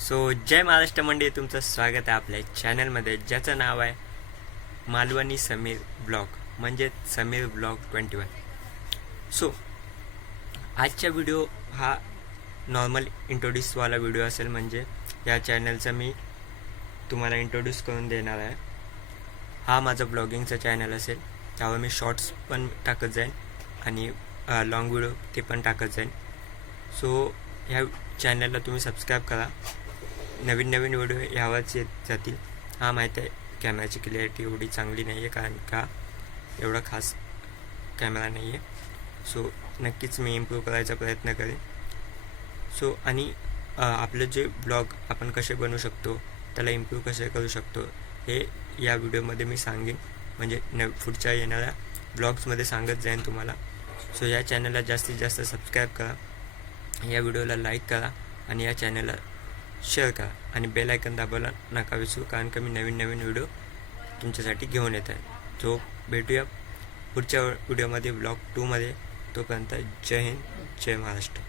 जय महाराष्ट्र मंडळी, तुमचं स्वागत आहे आपल्या चॅनलमध्ये, ज्याचं नाव आहे मालवणी समीर ब्लॉग, म्हणजे समीर ब्लॉग 21. आजचा व्हिडिओ हा नॉर्मल इंट्रोड्यूसवाला व्हिडिओ असेल. म्हणजे या चॅनलचा मी तुम्हाला इंट्रोड्यूस करून देणार आहे. हा माझा ब्लॉगिंगचा चॅनल असेल, त्यावर मी शॉर्ट्स पण टाकत जाईन आणि लॉंग व्हिडिओ ते पण टाकत जाईन. ह्या चॅनलला तुम्ही सबस्क्राईब करा. नवीन व्हिडिओ यावरच येत जातील. हा माहीत आहे, कॅमेराची क्लॅरिटी एवढी चांगली नाही आहे, कारण का एवढा खास कॅमेरा नाही आहे. नक्कीच मी इम्प्रूव्ह करायचा प्रयत्न करेन. आणि आपलं जे ब्लॉग आपण कसे बनवू शकतो, त्याला इम्प्रूव्ह कसे करू शकतो, हे या व्हिडिओमध्ये मी सांगेन. म्हणजे पुढच्या येणाऱ्या ब्लॉग्समध्ये सांगत जाईन तुम्हाला. या चॅनलला जास्तीत जास्त सबस्क्राईब करा, या व्हिडिओला लाईक करा आणि या चॅनलला शेअर करा आणि बेल आयकन दाबायला नका विसरू, कारण का मी नवीन व्हिडिओ तुमच्यासाठी घेऊन येत आहे. भेटूया पुढच्या व्हिडिओमध्ये, ब्लॉग 2मध्ये. तोपर्यंत जय हिंद, जय महाराष्ट्र.